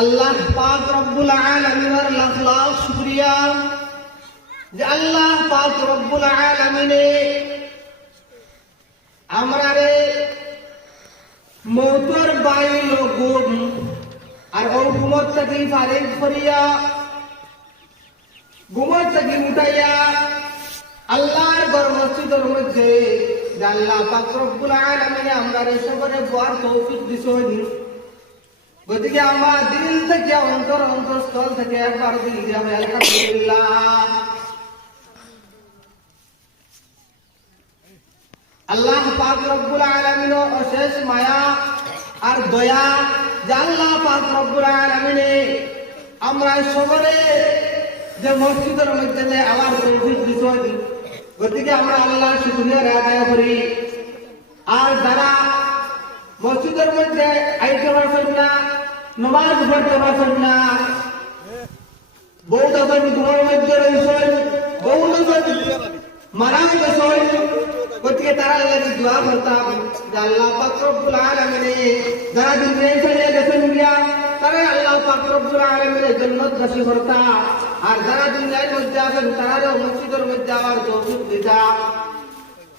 আল্লাহ পাক রব্বুল আলামিনের লাখ লাখ শুকরিয়া যে আল্লাহ পাক রব্বুল আলামিনে আমরারে মৌতর বাইল গুম আর ও গুমত থেকে ফারিগ করিয়া গুমত থেকে উঠাইয়া আল্লাহর ঘর মসজিদের মধ্যে যে আল্লাহ পাক রব্বুল আলামিনে আমরারে সবরে বড় তৌফিক দিছেন। গতিকে আমার দিল থেকে অন্তরস্থল থেকে একবার দিল যাবে আলহামদুলিল্লাহ। আল্লাহ পাক রব্বুল আলামিনের অশেষ মায়া আর দয়া যে আল্লাহ পাক রব্বুল আলামিনে আমরা সবরে যে মসজিদের মধ্যে যে আল্লাহর তৌফিক দিছেন। গতিকে আমরা আল্লাহর শুকরিয়া আদায় করি। আর যারা মসজিদের মধ্যে আইতে পারছেন না, নমাজ পড়তে পারছেন না, বহু তখন ঘরের মধ্যে রয়েছেন, বহু তখন মারা গেছেন, গতিকে তারা আল্লাহকে দোয়া করতাম যে আল্লাহ পাক রব্বুল আলামিনে যারা দুনিয়ায় চলে গেছেন গিয়া তারা আল্লাহ পাক রব্বুল আলামিনের জান্নাতবাসী করতা। আর যারা দুনিয়ার মধ্যে আছেন তারাও মসজিদের মধ্যে আবার তৌফিক দিতা।